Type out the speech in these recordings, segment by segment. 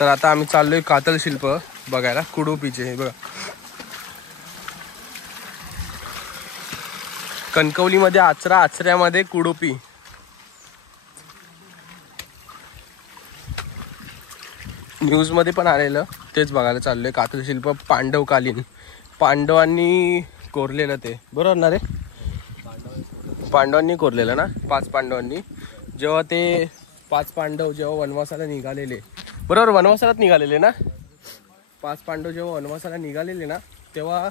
तर आता आम्ही चाललोय कातल शिल्प बघायला, कुडोपीचे. हे बघा, कणकवलीमध्ये आचरा, आचऱ्यामध्ये कुडोपी. न्यूज मध्ये पण आलेलं, तेच बघायला चाललोय. कातल शिल्प पांडवकालीन, पांडवांनी कोरलेलं ते, बरोबर ना रे? पांडवांनी कोरलेलं ना, 5 पांडवांनी. जेव्हा ते 5 पांडव जेव्हा वनवासाला निघालेले, बरोबर, वनवासालाच निघालेले ना, 5 पांडव जेव्हा वनवासाला निघालेले ना, तेव्हा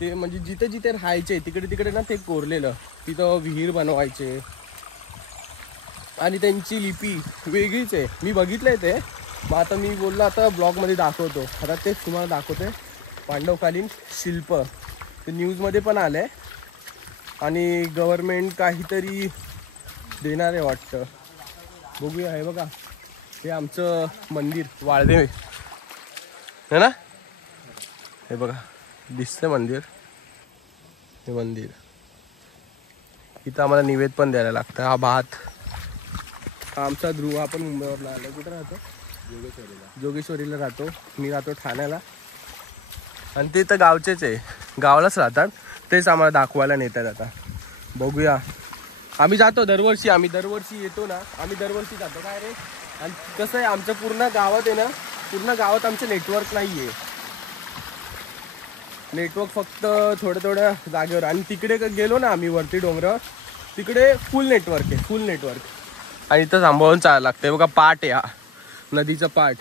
ते म्हणजे जिथे जिथे राहायचे तिकडे तिकडे ना ते कोरलेलं. तिथं विहीर बनवायचे आणि त्यांची लिपी वेगळीच आहे. मी बघितलंय ते. मग आता मी बोललो आता ब्लॉगमध्ये दाखवतो. आता तेच तुम्हाला दाखवतोय, पांडवकालीन शिल्प. ते न्यूजमध्ये पण आलं आहे आणि गव्हर्मेंट काहीतरी देणार आहे वाटतं. बघूया. हे बघा, हे आमचं मंदिर वाळदे है ना. हे बघा, दिसतंय मंदिर. हे मंदिर इथं आम्हाला निवेद पण द्यायला लागतं. हा भात. हा आमचा ध्रुव, आपण मुंबईवरला आलो. कुठं राहतो? जोगेश्वरीला राहतो. मी राहतो ठाण्याला. आणि ते तर गावचेच आहे, गावालाच राहतात. तेच आम्हाला दाखवायला नेतात. आता बघूया. आम्ही जातो दरवर्षी, आम्ही दरवर्षी येतो ना, आम्ही दरवर्षी जातो. काय रे, आणि कसं आहे, आमच्या पूर्ण गावात आहे ना, पूर्ण गावात आमचं नेटवर्क नाही आहे. नेटवर्क फक्त थोड्या जागेवर. आणि तिकडे गेलो ना आम्ही वरती डोंगरावर, तिकडे फुल नेटवर्क आहे, फुल नेटवर्क. आणि इथं सांभाळून चालायला लागतंय. बघा, पाट आहे हा, नदीचं पाट.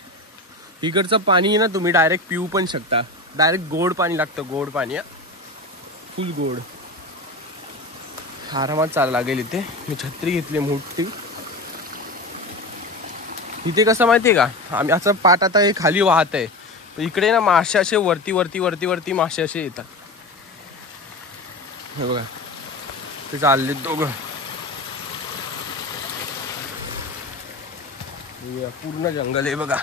इकडचं पाणी ना तुम्ही डायरेक्ट पिऊ पण शकता. डायरेक्ट गोड पाणी लागतं, गोड पाणी, फुल गोड. आरामात चालायला लागेल इथे. मी छत्री घेतली मोठी. इथे कसं माहिती आहे का, आम्ही असं पाट आता हे खाली वाहत आहे, इकडे ना मासे असे वरती वरती वरती वरती मासे असे येतात. हे बघा, ते चालले दोघं. पूर्ण जंगल आहे बघा.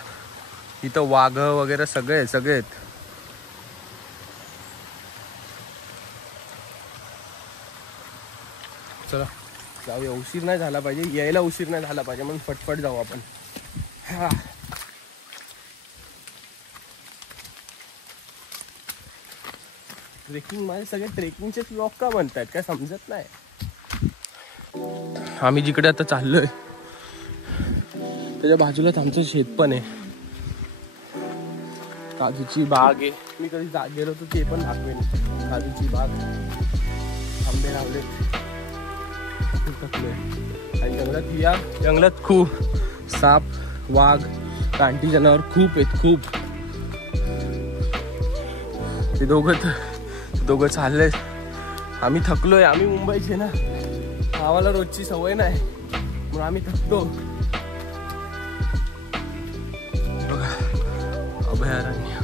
इथं वाघ वगैरे सगळे आहेत. चला जाऊया. उशीर नाही झाला पाहिजे, यायला उशीर नाही झाला पाहिजे, म्हणून फटफट जाऊ आपण. हा, ट्रेकिंग. माझे सगळे ट्रेकिंगचे ब्लॉग का बनतायत काय समजत नाही. आम्ही जिकडे आता चाललोय त्याच्या बाजूलाच आमचं शेत पण आहे. काजूची बाग आहे. मी कधी गेलो तर ते पण दाखवेन. काजूची बाग, आंबे लावले आणि जंगलात खूप साप, वाघ, रानटी जनावर खूप आहेत, खूप. ते दोघं चालले. आम्ही थकलोय. आम्ही मुंबईचे ना, आम्हाला रोजची सवय नाही, म्हणून आम्ही थकतो. बघा, अभयारण्य.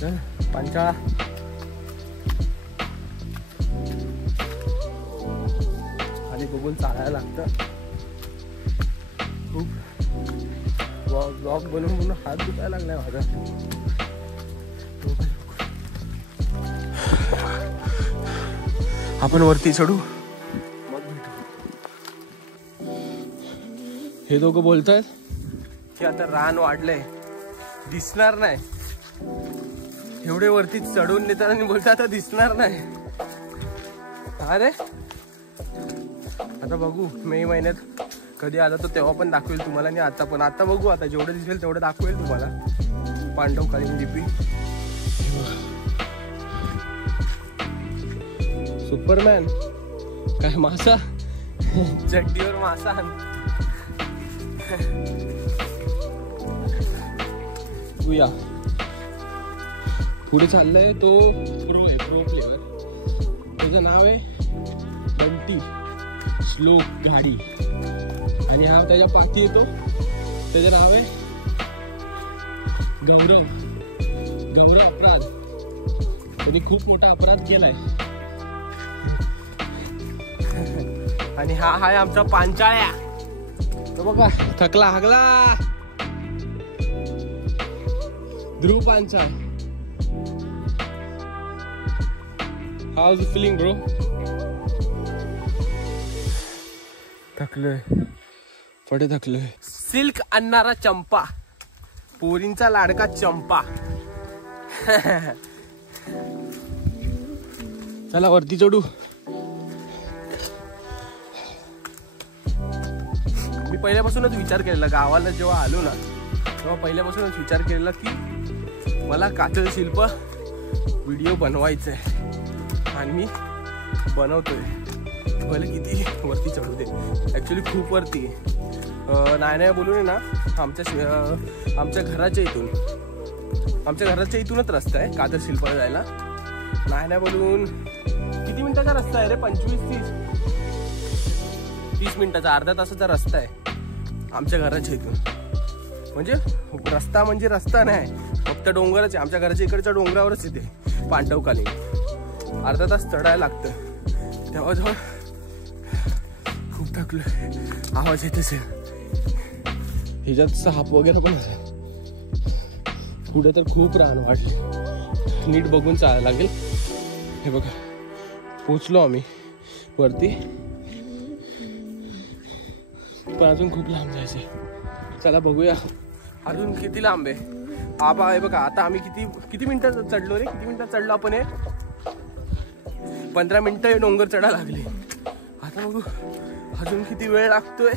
चल, पांचाळा. खाली बघून चालायला लागतं. खूप ब्लॉग बनवून हात दुखायला लागलाय माझा. आपण वरती चढू, मग भेटू. हे दोघं बोलतात की आता रान वाढलंय, दिसणार नाही. एवढे वरती चढून नेतात आणि बोलतात आता दिसणार नाही. अरे आता बघू, मे महिन्यात कधी आला तर तेव्हा पण दाखवेल तुम्हाला. आणि आता पण, आता बघू, आता जेवढं दिसेल तेवढं दाखवेल तुम्हाला. पांडवकालीन लिपी. सुपरमॅन काय, मासा, चड्डीवर मासा. या पुढे चाललंय तो प्रो प्लेअर. त्याचं नाव आहे बंटी स्लो गाडी. आणि हा त्याच्या पाठी येतो, त्याचं नाव आहे गौरव अपराध. त्यांनी खूप मोठा अपराध केलाय. आणि हा आहे आमचा पांचाळ्या. तो बघा, थकला हागला. Dhruv Panchal. How is feeling bro? थकलोय. सिल्क आणणारा चंपा, पोरींचा लाडका चंपा. चला वरती चढू. मी पहिल्यापासूनच विचार केलेला, गावाला जेव्हा आलो ना तेव्हा पहिल्यापासूनच विचार केलेला की मला कातळ शिल्प व्हिडिओ बनवायचा आहे आणि मी बनवतोय. पहिले किती वरती चढू दे, ॲक्च्युली खूप वरती. नाही बोलून ना आमच्या घराच्या इथूनच रस्ता आहे कातळ शिल्पाला जायला. नाही बोलून किती मिनिटाचा रस्ता आहे रे? 25-30 मिनिटाचा, अर्धा तासाचा रस्ता आहे आमच्या घराच्या इथून. म्हणजे रस्ता नाही, फक्त डोंगरच आहे. आमच्या घराच्या इकडच्या डोंगरावरच येते पांडवकाली. अर्धा तास चढायला लागतं. तेव्हा जवळ खूप थकलोय. आवाज येत असेल ह्याच्यात, साप वगैरे पण असेल. पुढे तर खूप रान वाढली, नीट बघून चालायला लागेल. हे बघा पोचलो आम्ही वरती, पण अजून खूप लांब जायचंय. चला बघूया अजून किती लांब आहे. आबा आहे बघा. आता आम्ही किती मिनिटात चढलो रे? किती मिनिटात चढलो आपण? 15 मिनिटं डोंगर चढा लागली. आता बघू अजून किती वेळ लागतोय.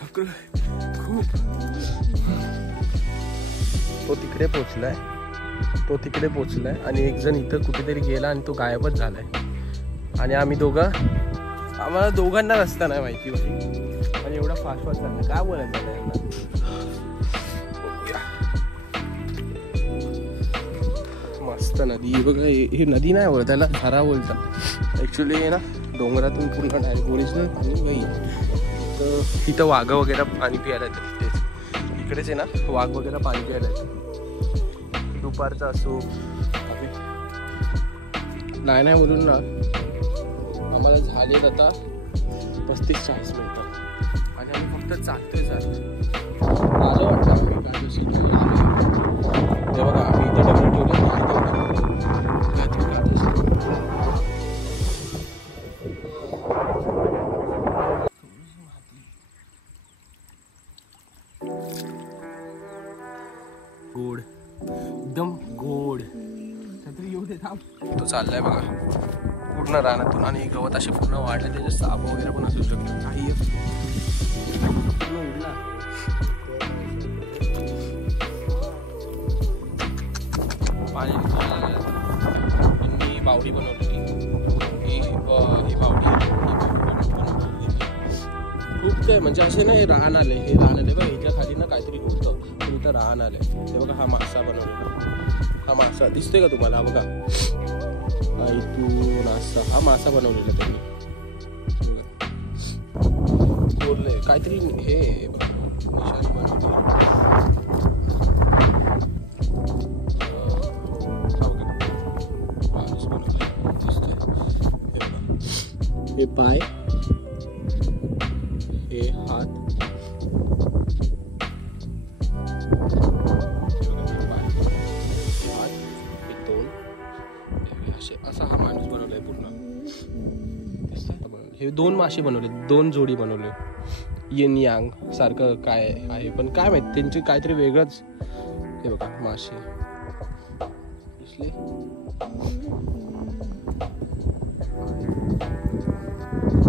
थकलोय खूप. तो तिकडे पोचलाय आणि एक जण इथं कुठेतरी गेला आणि तो गायबच झालाय. आणि आम्हाला दोघांना रस्ता नाही माहिती होती आणि एवढा फास्ट चाललाय. काय बोलायचं झालं यांना? मस्त नदी बघा. ही नदी नाही बोलत, त्याला झरा बोलतात ॲक्च्युली. आहे ना डोंगरातून पूर्ण डायरेक्ट ओरिजिनल पाणी बाई. तिथं वाघ वगैरे पाणी प्यायला येतं. तिथेच इकडेच आहे ना वाघ वगैरे पाणी प्यायला येतं. दुपारचा असो नाही बोलून ना आम्हाला झालेत आता 35-40 मिनिटं आणि आम्ही फक्त चालतोय आलो वाटतं आम्ही गाडी. ते बघा आम्ही इथं डबल ठेवलं. गोड, एकदम गोड. तो चाललाय बघा पूर्ण रानातून आणि गवत असे पूर्ण वाढले. त्याचे साप वगैरे पण असू शकतात. काही पूर्ण उडला. पाणी बावडी बनवलेली. ही बावडी खूप काय म्हणजे असे ना हे रान आले बघा. ह्याच्या खाली ना काहीतरी होतं पण इथं रान आले. हे बघा हा मासा बनवलेला. हा मासा दिसतोय का तुम्हाला? हा बघा इथून असा हा मासा बनवलेला त्यांनी. बोलले काहीतरी हे निशाणी हे पाय, हे हात, असा हा माणूस बनवलाय पूर्ण. हे 2 मासे बनवले, 2 जोडी बनवले. येन यांग सारखं काय आहे पण काय माहिती त्यांचे काहीतरी वेगळंच. हे बघा मासे दिसले.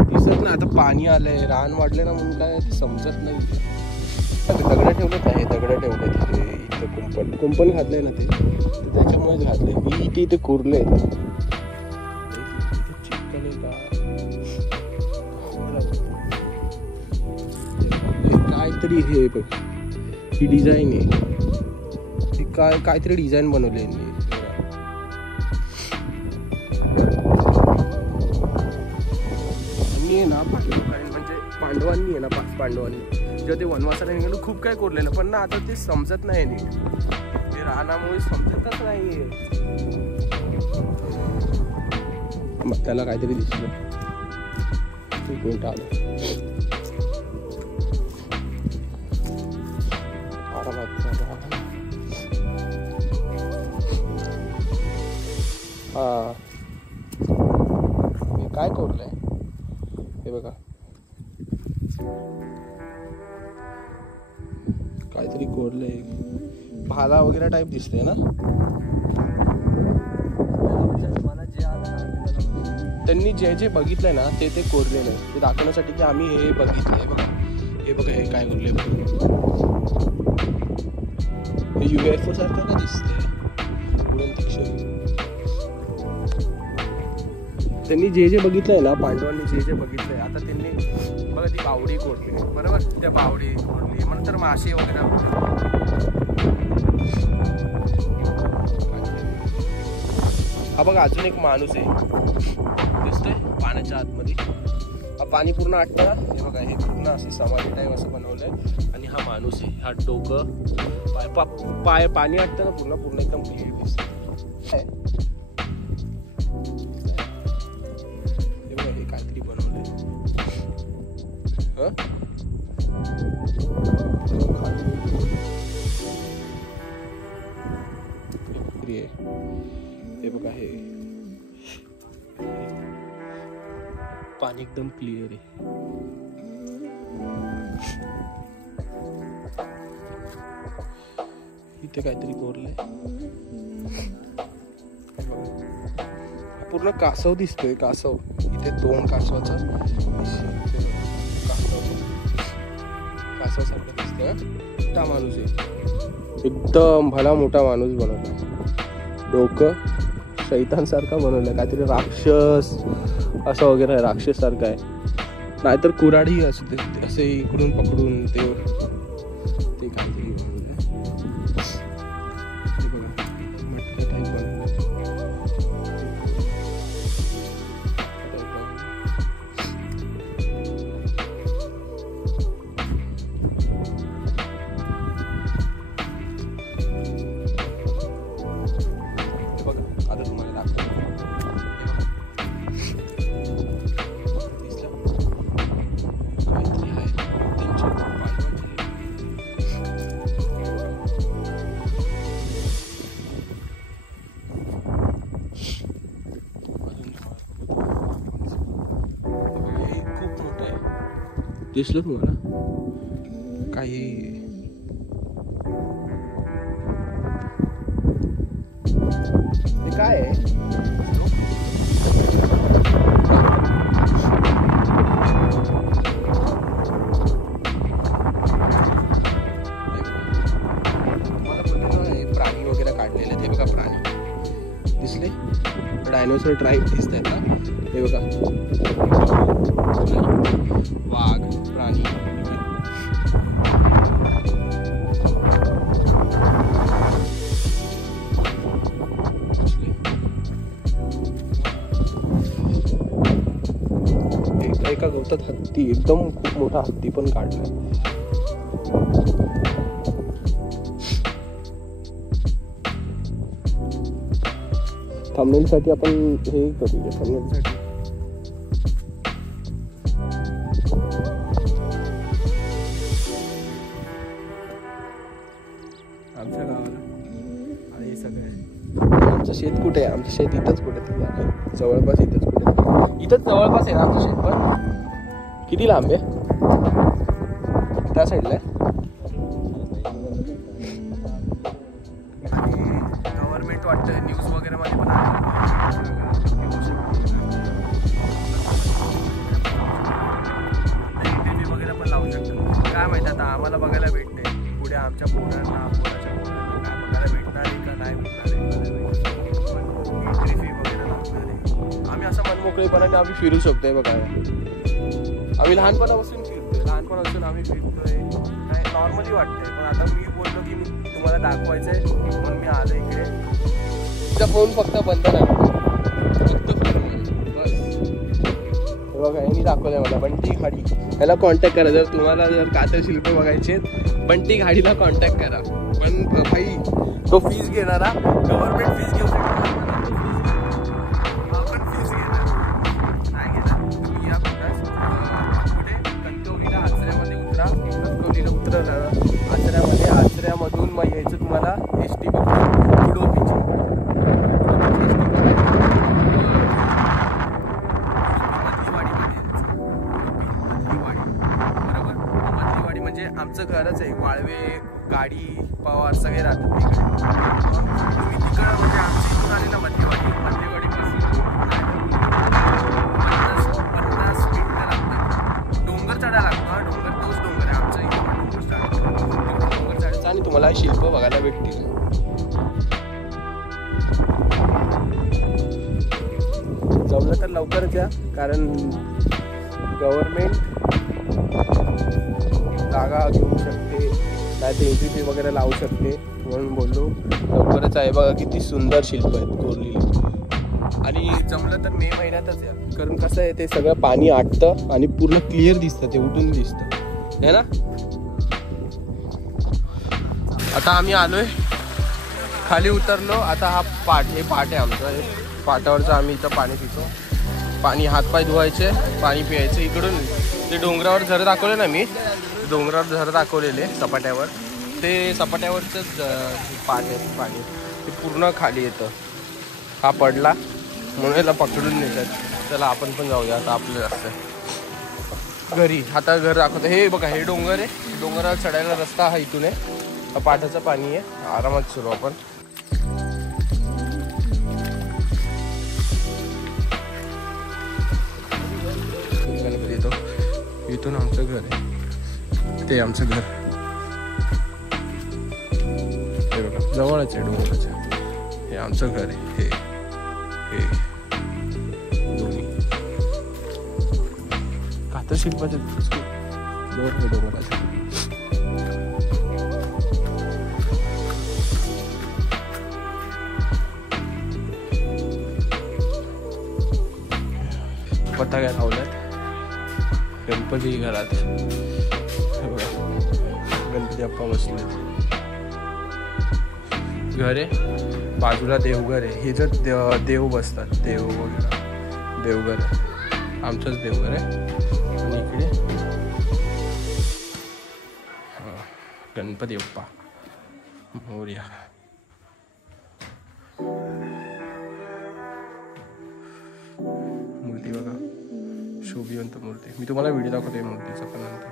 दिसत ना आता पाणी आलंय, रान वाढले ना म्हणून काय समजत नाही. दगड ठेवलेत आहे, दगड ठेवलेत. इथं कुंपण घातलंय ना ते त्याच्यामुळेच घातलंय. इथे कुरले काहीतरी. हे बघ ही डिझाईन आहे. काहीतरी डिझाईन बनवली ना म्हणजे पांडवांनी आहे ना 5 पांडवांनी जेव्हा ते वनवासाला निघालो खूप काय कोरलेलं पण ना आता ते समजत नाही नीट. ते रानामुळे समजतच नाहीये. त्याला काहीतरी दिसलं. एक मिनिट आलं. हा काय कोरलंय हे बघा. काहीतरी कोरलंय, भाला वगैरे टाईप दिसतंय ना. त्यांनी जे जे बघितलंय ना ते ते कोरलेलं आहे, ते दाखवण्यासाठी की आम्ही हे बघितलंय. बघा हे बघा, हे काय कोरलंय बघा. हे UFO सारखं का दिसतंय, उडंत क्षणी. त्यांनी जे जे बघितलंय ना, पांडवांनी जे जे बघितलंय, आता त्यांनी बघा ती बावडी कोरली बरोबर, त्या बावडी कोरली, नंतर मासे वगैरे. हा बघा अजून एक माणूस आहे दिसतोय पाण्याच्या आतमध्ये. हा पाणी पूर्ण आटतं ना, हे बघा हे पूर्ण असं समाधी टाईप असं बनवलंय. आणि हा माणूस आहे, हा डोकं पाय पाणी आटतं ना पूर्ण पूर्ण एकदम क्लिअर दिसतं. हे बघा हे काहीतरी बनवलंय. हे बघा हे पाणी एकदम क्लिअर आहे. इथे काहीतरी कोरलंय, पूर्ण कासव दिसतोय. कासव इथे दोन कासवाचं कासवासारखं दिसतंय. मोठा माणूस आहे, एकदम भला मोठा माणूस बनवला. डोकं शैतान सारखा बनवलं, काहीतरी राक्षस असं वगैरे, राक्षस सारखं आहे. नाहीतर कुऱ्हाडी असते असे इकडून पकडून ते काहीतरी मटका टाईप बनवलं. आता तुम्हाला दाखवतो. काहीतरी आहे त्यांच्या हे खूप मोठं आहे. दिसलं तुम्हाला काही काय आहे? प्राणी वगैरे काढलेले, ते बघा प्राणी दिसले, डायनोसॉर ट्राईब दिसत आहेत ना. हे बघा वाघ प्राणी. एका गवतात हत्ती, एकदम खूप मोठा हत्ती पण काढलाय. थंबनेल साठी आपण हे करूया. थंबनेल साठी आमच्या गावाला हे सगळं. आमचं शेत कुठे आहे? आमचं शेत इथंच कुठे आहे, जवळपास इथंच कुठे, इथंच जवळपास आहे ना आमचं शेत. पण किती लांब आहे? त्या साईडला आहे. गव्हर्नमेंट वाटतं न्यूज वगैरे मध्ये पण इंटरव्ह्यू वगैरे पण लावू शकतात. काय माहिती आता आम्हाला बघायला भेटते पुढे आमच्या पोरांना पोराच्या पोरांना काय बघायला भेटणार आहे का नाही भेटणार आहे. इंटरव्ह्यू वगैरे लावणार आहे. आम्ही असं मनमोकळेपणाने आम्ही फिरू शकतोय. बघा आम्ही लहानपणापासून फिरतोय, लहानपणापासून आम्ही फिरतोय. काय नॉर्मली वाटतंय. पण आता मी बोललो की मी तुम्हाला दाखवायचंय म्हणून मी आलो इकडे. तुझा फोन फक्त बंद नाही, फक्त फिरून बस. बघा यांनी दाखवलंय मला बंटी घाडी. ह्याला कॉन्टॅक्ट करा जर तुम्हाला जर कातर शिल्प बघायचे. बंटी घाडीला कॉन्टॅक्ट करा. पण भाई तो फीज घेणारा, गव्हर्नमेंट फीज घेऊ शकतो. आपण फीज घेणार नाही घेणार. तुम्ही या कुठे कणकवलीला आचऱ्यामध्ये उतरा. कणकवलीला उतरलं आचऱ्यामध्ये, आचऱ्यामधून मग यायचं तुम्हाला ST पकडून उडोपीची. मधलीवाडीमध्ये यायचं. मधलीवाडी बरोबर. आमचं घरच आहे. वाळवे, गाडी, पवार सगळे राहतात तिकडे. तुम्ही तिकडं म्हणजे आमच्या इथून आले ना मध्यवाडीपासून 50 मिनिटं लागतात. डोंगर चढायला लागतो हा. डोंगर तोच डोंगर आहे आमच्या इथं पण डोंगर चढायचं आणि तुम्हाला शिल्प बघायला भेटतील. जमलं तर लवकरच या, कारण गव्हर्नमेंट जागा घेऊ शकते, नाही तर एंट्री फी वगैरे लावू शकते, म्हणून बोललो लवकरच आहे. बघा किती सुंदर शिल्प आहेत कोरलेली. आणि जमलं तर मे महिन्यातच या, कारण कसं आहे ते सगळं पाणी आटतं आणि पूर्ण क्लिअर दिसतं, ते उठून दिसतं है ना. आता आम्ही आलोय खाली उतरलो. आता हा हे पाट आहे आमचं. पाटावरचं आम्ही इथं पाणी पितो. पाणी हातपाय धुवायचे, पाणी पियायचं. इकडून ते डोंगरावर झरं दाखवले ना मी, डोंगरावर झरं दाखवलेले सपाट्यावर, ते सपाट्यावरचंच पाट आहे पाणी. ते पूर्ण खाली येतं. हा पडला म्हणून याला पकडून नेतात. चला आपण पण जाऊया आता आपलं असतं घरी. आता घर दाखवतं. हे बघा हे डोंगर आहे. डोंगरावर चढायला रस्ता हा इथून आहे. हा पाटाचं पाणी आहे. आरामात सुरू आपण. गणपती येतो. इथून आमचं घर आहे. ते आमचं घर हे बघा जवळच आहे डोंगराच्या. हे आमचं घर आहे. हे दोन्ही कातर शिल्पाचे जवळ डोंगराच्या. पताका लावल्यात. गणपती घरात बघा, गणपती बाप्पा बसले. घर आहे बाजूला, देवघर आहे. हे जर देव बसतात, देव वगैरे, देवघर आहे आमचंच देवघर आहे. आणि इकडे गणपती बाप्पा मोरया. मूर्ती बघा, शोभिवंत मूर्ती. मी तुम्हाला व्हिडिओ दाखवते मूर्तीचा पण नंतर.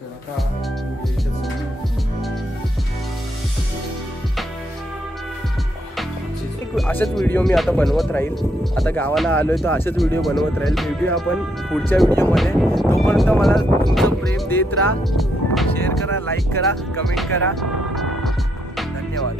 चला आता असेच व्हिडिओ मी आता बनवत राहील. आता गावाला आलोय तर असेच व्हिडिओ बनवत राहील. भेटूया आपण पुढच्या व्हिडिओमध्ये. तोपर्यंत मला तुमचं प्रेम देत राहा. शेअर करा, लाईक करा, कमेंट करा. धन्यवाद.